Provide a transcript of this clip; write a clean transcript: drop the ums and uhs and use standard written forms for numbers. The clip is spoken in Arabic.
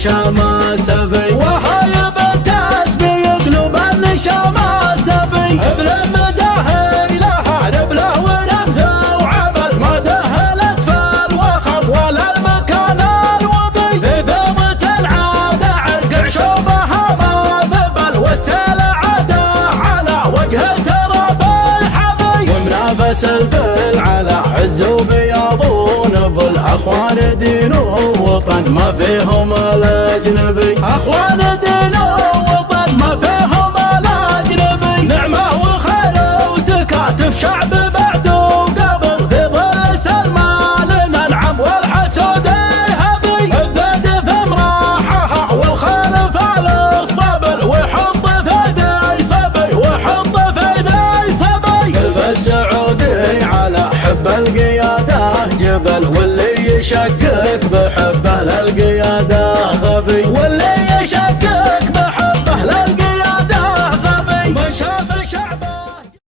النشامة سبي، وهاي بالتسبي يقلب النشامة سبي. بلمده لها ربله ورمثه وعبل مده الأطفال وخم ولا المكان الوبي. في ثوبة العادة عرق شوبها ما ذبل والسال عادة على وجه تراب الحبي. ومنافس البل على عز وبياضون بالاخوان دين ووطن ما فيهم الاجنبي. اخوان دين ووطن ما فيهم الاجنبي. نعمه وخير وتكاتف شعب